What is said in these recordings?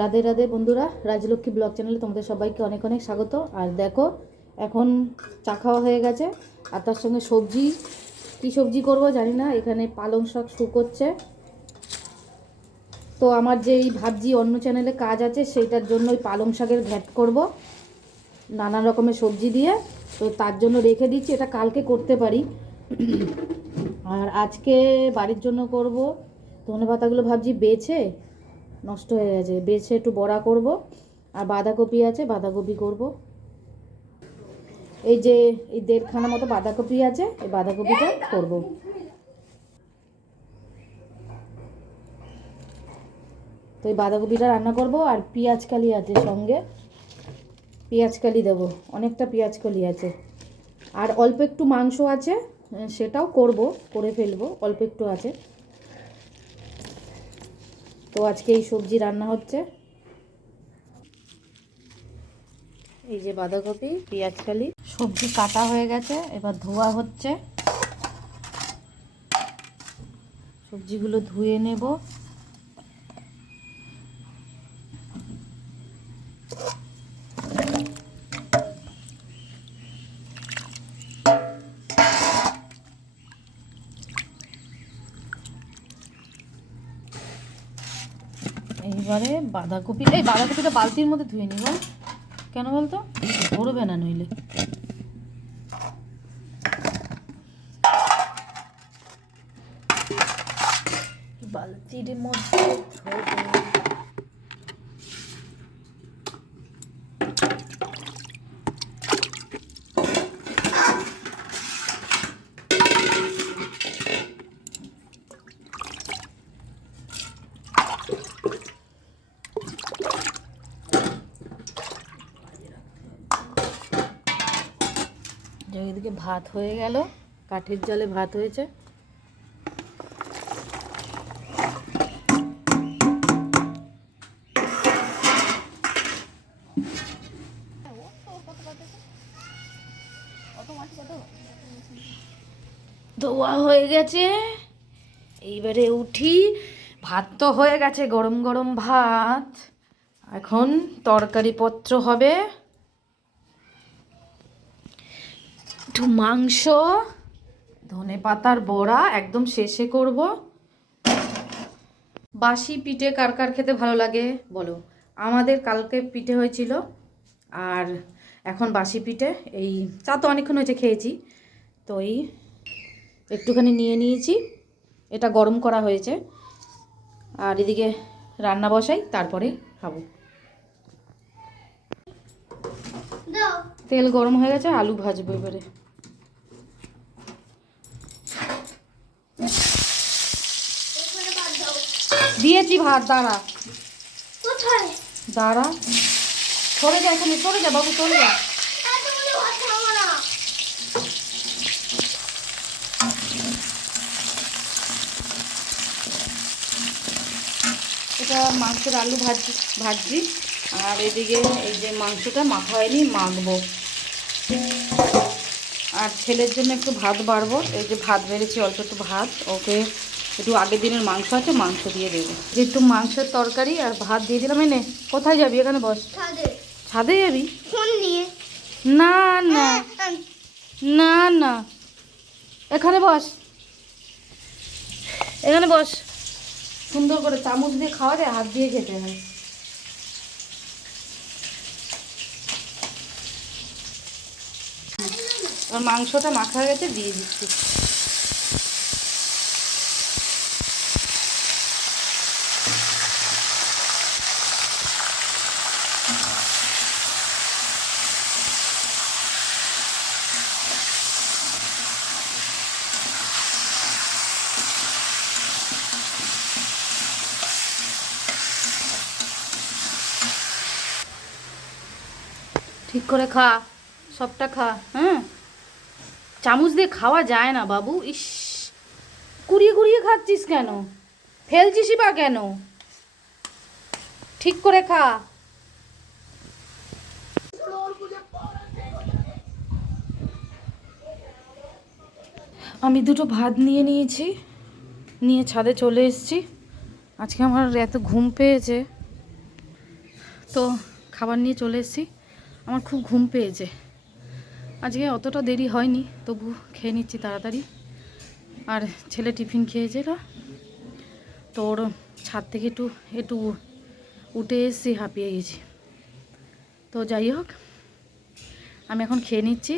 রাধে রাধে বন্ধুরা, রাজলক্ষ্মী ব্লগ চ্যানেলে তোমাদের সবাইকে অনেক অনেক স্বাগত। আর দেখো, এখন চা খাওয়া হয়ে গেছে, আর তার সঙ্গে সবজি, কি সবজি করব জানি না। এখানে পালং শাক শুকোচ্ছে। তো আমার যেই ভাবছি অন্য চ্যানেলে কাজ আছে, সেইটার জন্য ওই পালং শাকের ঘ্যাট করব নানা রকমের সবজি দিয়ে। তো তার জন্য রেখে দিচ্ছি, এটা কালকে করতে পারি। আর আজকে বাড়ির জন্য করব ধনেপাতাগুলো, ভাবছি বেছে নষ্ট হয়ে গেছে, বেছে একটু বড়া করব। আর বাঁধাকপি আছে, বাঁধাকপি করব। এই যে এই 1.5খানা মতো বাঁধাকপি আছে, এই বাঁধাকপিটা করব। তো এই বাঁধাকপিটা রান্না করব। আর পেঁয়াজকালি আছে সঙ্গে, পেঁয়াজকালি দেবো, অনেকটা পেঁয়াজকালি আছে। আর অল্প একটু মাংস আছে, সেটাও করে ফেলবো, অল্প একটু আছে। তো আজকে এই সবজি রান্না হচ্ছে। এই যে বাঁধাকপি, পেঁয়াজকালি, সবজি কাটা হয়ে গেছে, এবার ধোয়া হচ্ছে। সবজিগুলো ধুয়ে নেব। এইবারে বাঁধাকপিটা বালতির মধ্যে ধুয়ে নিব। কেন বলতো, ধরবে না নইলে। বালতির মধ্যে এদিকে ভাত হয়ে গেল, কাঠের জালে ভাত হয়েছে। ধোয়া হয়ে গেছে, এইবারে উঠি। ভাত তো হয়ে গেছে, গরম গরম ভাত। এখন তরকারিপত্র হবে, একটু মাংস, ধনেপাতার বড়া একদম শেষে করব। বাসি পিঠে কার কার খেতে ভালো লাগে বলো। আমাদের কালকে পিঠে হয়েছিল, আর এখন বাসি পিঠে। এই চা তো অনেকক্ষণ হয়েছে খেয়েছি, তো এই একটুখানি নিয়ে নিয়েছি, এটা গরম করা হয়েছে। আর এদিকে রান্না বসাই, তারপরে খাবো। তেল গরম হয়ে গেছে, আলু ভাজবো এবারে। দিয়েছি ভাত, দাঁড়া দাঁড়া, সরে যা, এখানে সরে যা বাবু, সরে যা। এটা মাংসের আলু ভাজছি। আর এদিকে এই যে মাংসটা মাখা হয়নি, মাখবো। আর ছেলের জন্য একটু ভাত বাড়বো। এই যে ভাত বেড়েছি, অল্প একটু ভাত, ওকে একটু আগের দিনের মাংস আছে, মাংস দিয়ে দেবো। যেহেতু মাংসের তরকারি আর ভাত দিয়ে দিলাম। এনে কোথায় যাবি, এখানে বস। ছাদে যাবি? ফোন নিয়ে? না না না না, এখানে বস, এখানে বস। সুন্দর করে চামচ দিয়ে খাওয়া যায়, হাত দিয়ে খেতে হয়। আর মাংসটা মাখা হয়ে গেছে, দিয়ে দিচ্ছি। ঠিক করে খা, সবটা খা। হ্যাঁ, চামচ দিয়ে খাওয়া যায় না বাবু। ইস, কুড়িয়ে কুড়িয়ে খাচ্ছিস কেন? ফেলছিসই বা কেন? ঠিক করে খা। আমি দুটো ভাত নিয়ে নিয়েছি, নিয়ে ছাদে চলে এসেছি। আজকে আমার এত ঘুম পেয়েছে, তো খাবার নিয়ে চলে এসেছি। আমার খুব ঘুম পেয়েছে, আজকে অতটা দেরি হয়নি, তবু খেয়ে নিচ্ছি তাড়াতাড়ি। আর ছেলে টিফিন খেয়েছিল, তো ওর ছাদ থেকে একটু একটু উঠে এসেছি, হাঁপিয়ে গেছি। তো যাই হোক, আমি এখন খেয়ে নিচ্ছি।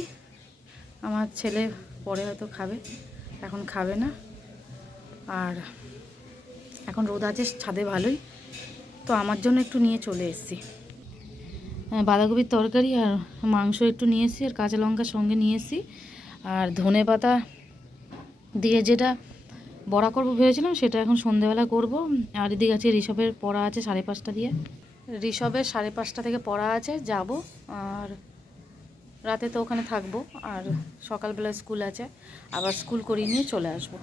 আমার ছেলে পরে হয়তো খাবে, এখন খাবে না। আর এখন রোদ আছে ছাদে ভালোই, তো আমার জন্য একটু নিয়ে চলে এসেছি। বাঁধাকপির তরকারি আর মাংস একটু নিয়ে এসেছি, আর কাঁচা লঙ্কা সঙ্গে নিয়ে এসেছি। আর ধনেপাতা দিয়ে যেটা বড়া করবো ভেবেছিলাম, সেটা এখন সন্ধেবেলা করব। আর এদিকে আছে ঋষভের পড়া আছে 5:30 দিয়ে। ঋষভের 5:30 থেকে পড়া আছে, যাব। আর রাতে তো ওখানে থাকবো, আর সকালবেলা স্কুল আছে, আবার স্কুল করিয়ে নিয়ে চলে আসবো।